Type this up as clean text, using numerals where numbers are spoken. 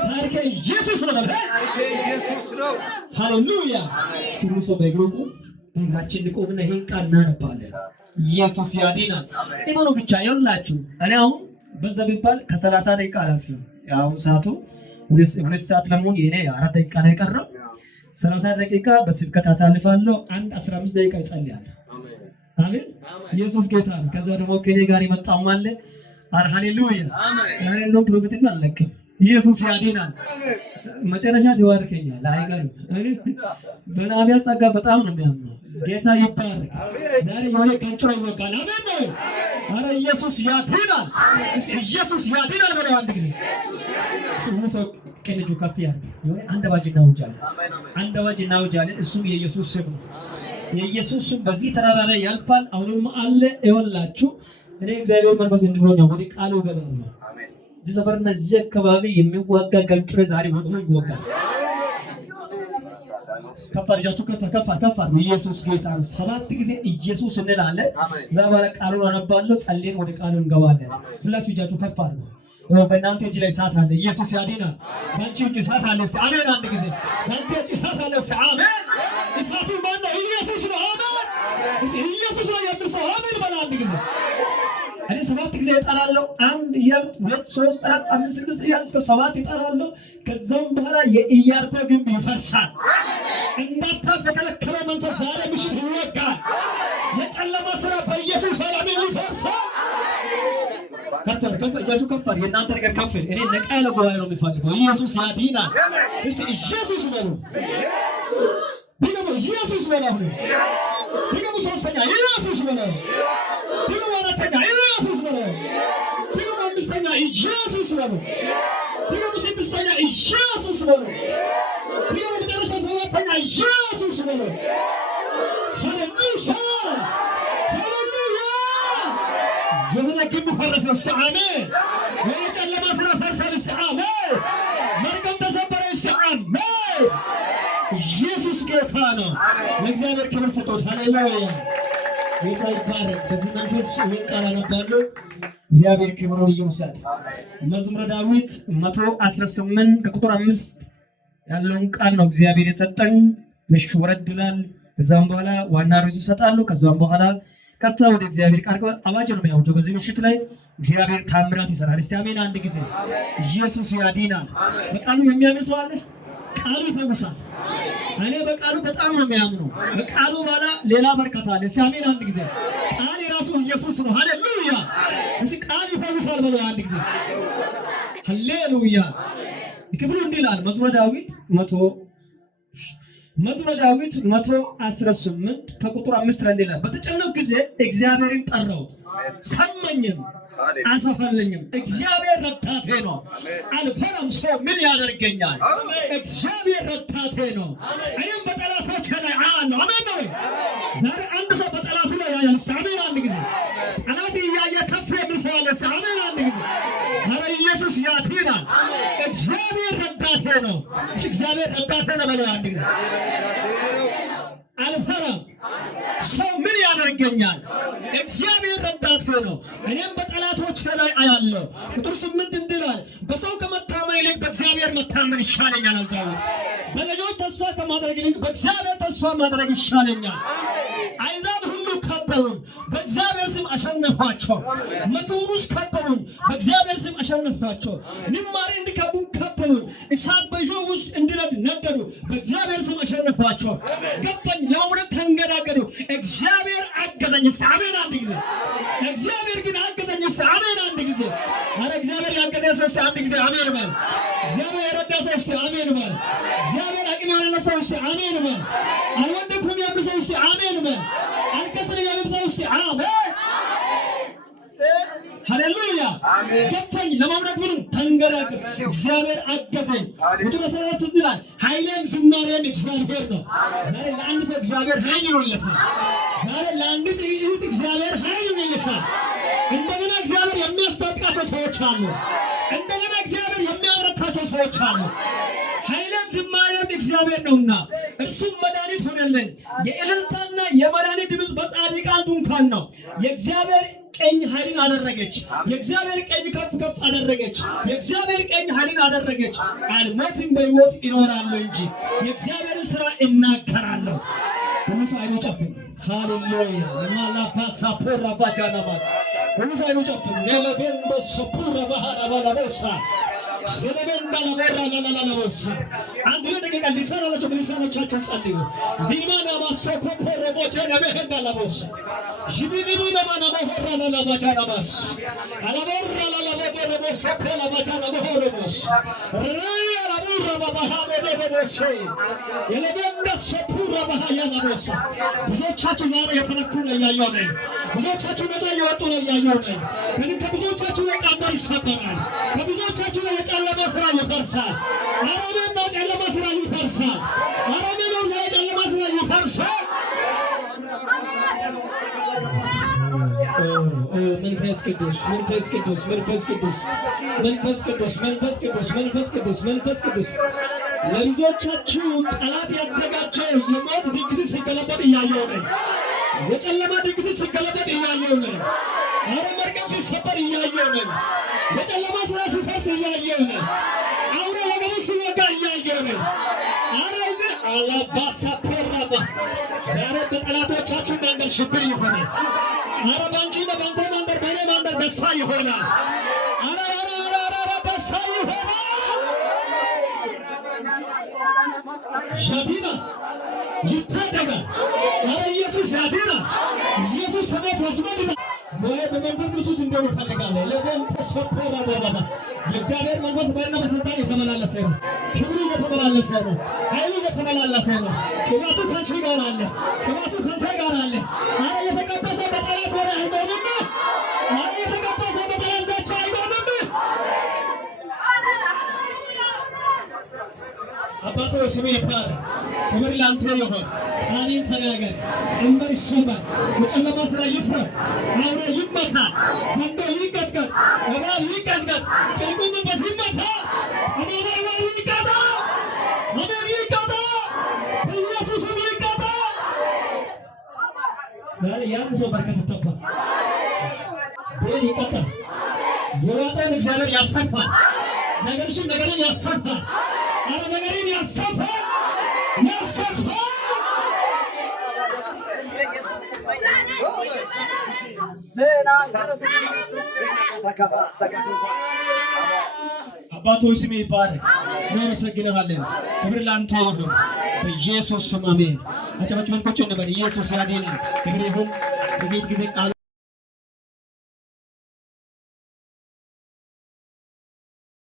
ታሪኬ ኢየሱስ ነው ማለት ኢየሱስ ነው። ሃሌሉያ። ሁሉ ሰው በእግሩ በእግራችን ልቆምና ይሄን ቃል እናነባለን። ኢየሱስ ያድናል። ኢማኑ ብቻ ይኸውላችሁ እኔ አሁን በዛ ቢባል ከ30 ደቂቃ አላልፍም። አሁን ሰዓቱ 2 ሰዓት ለመሆን የኔ 4 ደቂቃ ነው የቀረው። 30 ደቂቃ በስብከት አሳልፋለሁ። 15 ደቂቃ እጸልያለሁ። አሜን። ኢየሱስ ጌታ ነው። ከዛ ደግሞ ከኔ ጋር የመጣው ማለት ሃሌሉያ። አሜን ነው ፕሮፌት ነው አለከም ኢየሱስ ያድናል። መጨረሻ ይባርከኛል። አይቀርም። በነቢያት ጸጋ በጣም ነው የሚያምነው። ጌታ ይባረክ። ዛሬ የሆነ ቀንጭሮ ይወጋል። አሜን ነው። አረ ኢየሱስ ያድናል። ኢየሱስ ያድናል ብለው አንድ ጊዜ ስሙ ሰው ከልጁ ከፍ ያለ የሆነ አንድ አዋጅ እናውጃለን። አንድ አዋጅ እናውጃለን። እሱም የኢየሱስ ስም ነው። የኢየሱስ ስም በዚህ ተራራ ላይ ያልፋል። አሁንም አለ። ይኸውላችሁ እኔ እግዚአብሔር መንፈስ እንዲሆን ወደ ቃሉ ገባለሁ። እዚህ ሰፈርና እዚህ አካባቢ የሚዋጋ ቀንጭሮ ዛሬ ወጥቶ ይወጋል። ከፋርጃቱ ከፋ ኢየሱስ ጌታ ነው። 7 ጊዜ ኢየሱስ እንላለን። ዛባላ ቃሉን አነባለሁ። ጸልየን ወደ ቃሉ እንገባለን። ሁላችሁ እጃችሁ ከፍ አድርጉ። በእናንተ እጅ ላይ እሳት አለ። ኢየሱስ ያድናል። በአንቺ እጅ እሳት አለ። እስቲ አሜን አንድ ጊዜ። በአንተ እጅ እሳት አለ። እስቲ አሜን። እሳቱ ማን ነው? ኢየሱስ ነው። አሜን። እስቲ ኢየሱስ ነው የሚል ሰው አሜን በላ አንድ ጊዜ። እኔ 7 ጊዜ እጠራለሁ። 1 እያልኩ 2 3 4 5 6 እያልኩ እስከ 7 እጠራለሁ። ከዛም በኋላ የኢያሪኮ ግንብ ይፈርሳል። እንዳታልፍ የከለከለው መንፈስ ዛሬ ምሽት ይወጋል። የጨለማ ስራ በኢየሱስ ሰላም ይፈርሳል። ከፍ እጃችሁ ከፍ አድርጉ። የእናንተ ነገር ከፍ እኔ ነቃ ያለ ጉባኤ ነው የሚፈልገው። ኢየሱስ ያድናል። እስቲ ኢየሱስ በሉ። ቢገቡ ኢየሱስ በሉ። ቢገቡ ሶስተኛ ኢየሱስ በሉ። ቢገቡ አራተኛ ኢየሱስ በሉ። ቢገቡ አምስተኛ ኢየሱስ በሉ። ቢገቡ ስድስተኛ ኢየሱስ በሉ። ቢገቡ መጨረሻ 7ኛ ኢየሱስ በሉ። ሃሌሉያ የሆነ ግንብ ፈረሰ። እስቲ አሜን። የሆነ ጨለማ ስራ ፈርሷል። እስቲ አሜን። መርገም ተሰበረ። እስቲ አሜን። ኢየሱስ ጌታ ነው። ለእግዚአብሔር ክብር ስጡት። ሃሌሉያ ጌታ ይባረክ። በዚህ መንፈስ ይህን ቃል አነባለሁ። እግዚአብሔር ክብሩን ይውሰድ። መዝሙረ ዳዊት 118 ከቁጥር 5 ያለውን ቃል ነው እግዚአብሔር የሰጠኝ። ምሽ ወረድ ይላል። ከዛም በኋላ ዋና ርዕስ ይሰጣሉ። ከዛም በኋላ ቀጥታ ወደ እግዚአብሔር ቃል አዋጅ ነው የሚያወጣው። በዚህ ምሽት ላይ እግዚአብሔር ታምራት ይሰራል። እስቲ አሜን አንድ ጊዜ። ኢየሱስ ያድናል። በቃሉ የሚያምን ሰው አለ። ቃሉ ይፈውሳል። እኔ በቃሉ በጣም ነው የሚያምነው። በቃሉ በኋላ ሌላ በረከት አለ። እስቲ አሜን አንድ ጊዜ። ቃል የራሱ ኢየሱስ ነው። ሃሌሉያ። እስቲ ቃል ይፈውሳል ብሎ አንድ ጊዜ ሃሌሉያ። ክፍሉ እንዲህ ይላል። መዝሙረ ዳዊት 118 ከቁጥር 5 ላይ ይላል። በተጨነቅሁ ጊዜ እግዚአብሔርን ጠራሁት፣ ሰማኝም አሰፈልኝም። እግዚአብሔር ረዳቴ ነው፣ አልፈራም። ሰው ምን ያደርገኛል? እግዚአብሔር ረዳቴ ነው። እኔም በጠላቶቼ ላይ አያለሁ። አሜን ነው። ዛሬ አንድ ሰው በጠላቱ ላይ ያያል። እስቲ አሜን አንድ ጊዜ። ጠላት እያየ ከፍ የሚል ሰው አለ። እስቲ አሜን አንድ ጊዜ። ኧረ ኢየሱስ ያድናል። እግዚአብሔር ረዳቴ ነው። እግዚአብሔር ረዳቴ ነው በለው አንድ ጊዜ። አልፈራም። ሰው ምን ያደርገኛል? እግዚአብሔር ረዳቴ ነው። እኔም በጠላቶች ላይ አያለሁ። ቁጥር 8 እንዲላል በሰው ከመታመን ይልቅ በእግዚአብሔር መታመን ይሻለኛል አለ ዳዊት። በልጆች ተስፋ ከማድረግ ይልቅ በእግዚአብሔር ተስፋ ማድረግ ይሻለኛል። አይዛብ ሁሉ ከበቡን፣ በእግዚአብሔር ስም አሸነፏቸው። መክቡን ውስጥ ከበቡን፣ በእግዚአብሔር ስም አሸነፏቸው። ንማሪ እንዲከቡን ከበቡን፣ እሳት በእሾህ ውስጥ እንዲነድ ነደዱ፣ በእግዚአብሔር ስም አሸነፏቸው። ገፋኝ፣ ለመውደቅ ተንገዳገዱ፣ እግዚአብሔር አገዘኝ። እስቲ አሜን አንድ ጊዜ። እግዚአብሔር ግን አገዘኝ። እስቲ አሜን አንድ ጊዜ። ኧረ እግዚአብሔር ያገዘ ሰው እስቲ አንድ ጊዜ አሜን በል። እግዚአብሔር የረዳ ሰው እስቲ አሜን በል። እግዚአብሔር አቅም የሆነ ሰው እስቲ አሜን በል። አልወደኩም ያምር ሰው እስቲ አሜን በል። አልከስር ያምር ሰው እስቲ አሜን። ሃሌሉያ። ገፋኝ፣ ለመውደቅ ምን ተንገዳገድ፣ እግዚአብሔር አገዘኝ። ቁጥር 14 ይላል ኃይሌም ዝማሬም እግዚአብሔር ነው። ዛሬ ለአንድ ሰው እግዚአብሔር ኃይል ይሆንለታል። ዛሬ ለአንዲት እህት እግዚአብሔር ኃይል ይሆንለታል። እንደገና እግዚአብሔር የሚያስታጥቃቸው ሰዎች አሉ። እንደገና እግዚአብሔር የሚያበረታቸው ሰዎች አሉ። ኃይልን ዝማሬም እግዚአብሔር ነውና እርሱም መድኃኒት ሆነልን። የእልልታና የመድኃኒት ድምፅ በጻድቃን ድንኳን ነው። የእግዚአብሔር ቀኝ ኃይልን አደረገች። የእግዚአብሔር ቀኝ ከፍ ከፍ አደረገች። የእግዚአብሔር ቀኝ ኃይልን አደረገች። አልሞትም በሕይወት እኖራለሁ እንጂ የእግዚአብሔርን ሥራ እናገራለሁ። ሁሉ አይኑ ጨፍን። ሃሌሉያ ማላፋሳ ፖራ ባጃናማስ ሁሉ አይኑ ጨፍን። ለለቤንዶ ሰፑራ ባህራ ባላቦሳ ስለበንዳ ለበራ ለለለለቦሳ አንድ ለደቂቃ ሊሰራላችሁ ሊሰራቻችሁ ጸልዩ። ዲማና ማሰኮ ፖሮቦቼ ለበህንዳ ለቦሳ ጅቢቢቢ ለማና መሆራ ለለባጃናማስ አለበራ ለለበዶ ለቦሳ ለባጃና መሆረቦስ ራያ ለቡራ በባሃረ ለቦሳ የለበንዳ ሰፑራ ባህያ ለቦሳ ብዙዎቻችሁ ዛሬ የተነኩ ነው ያየው ነኝ። ብዙዎቻችሁ ነፃ እየወጡ ነው ያየው ነኝ። ከብዙዎቻችሁ ላይ ቀንበር ይሰበራል። ከብዙዎቻችሁ ላይ ጨለማ ስራ ይፈርሳል። አራሜን ነው ጨለማ ስራ ይፈርሳል። አራሜን ነው ጨለማ ስራ ይፈርሳል። መንፈስ ቅዱስ መንፈስ ቅዱስ መንፈስ ቅዱስ መንፈስ ቅዱስ መንፈስ ቅዱስ መንፈስ ቅዱስ መንፈስ ቅዱስ ለብዙዎቻችሁ ጠላት ያዘጋጀው የሞት ድግስ ሲገለበጥ እያየሁ ነኝ። የጨለማ ድግስ ሲገለበጥ እያየሁ ነኝ። አረ መርገም ሲሰበር እያየሁ ነኝ። የጨለማ ስራ ሲፈርስ እያየሁ ነኝ። አውሬ ወገቡ ሲወጋ እያየሁ ነኝ። አረ እዚህ አላባሳ ፖራባ ዛሬ በጠላቶቻችሁ መንደር ሽብር ይሆናል። አረ ባንቺ በባንተ መንደር በእኔ መንደር ደስታ ይሆናል። አረ አረ አረ አረ ደስታ ይሆናል። ሻቢና ይታደጋል። አረ ኢየሱስ ያድና። ኢየሱስ ከሞት ያስመልጣል። ወይ በመንፈስ ቅዱስ እንደሆነ ይፈልጋል። ለበንተስ ፖራ ባባባ የእግዚአብሔር መንፈስ በእና በስልጣን የተመላለሰ ነው። ክብሩ የተመላለሰ ነው። ኃይሉ የተመላለሰ ነው። ቅባቱ ከአንቺ ጋር አለ። ቅባቱ ከአንተ ጋር አለ። አረ የተቀበሰ በጠላት ወሬ አይሆንም። አረ የተቀበሰ በጠላት ዛቻ አይሆንም። አባቶ ስሜ ይባረክ። ክብር ላንተ ይሁን። ቃሌን ተናገር። ቀንበር ይሰበር። የጨለማ ስራ ይፍረስ። አውሬ ይመታ። ዘንዶ ይቀጥቀጥ። እባብ ይቀጥቀጥ። ጭንቁ መንፈስ ይመታ። አማራ ይቀጣ። አሜን ይቀጣ። ኢየሱስም ይቀጣ። ያን ሰው በርከት ተፋ ይቀጣ። የዋጠውን እግዚአብሔር ያስፈፋል። ነገርን ያስፈፋል። አረ ነገርን ያስፈፋል። ያስፈፋል። አባቶ ስሜ ይባረክ። እናመሰግንሃለን። ክብር ላንተ ይሁን በኢየሱስ ስም አሜን። አጨበጭበን ቁጭ እንበል። ኢየሱስ ያድናል። ክብር ይሁን። በቤት ጊዜ ቃል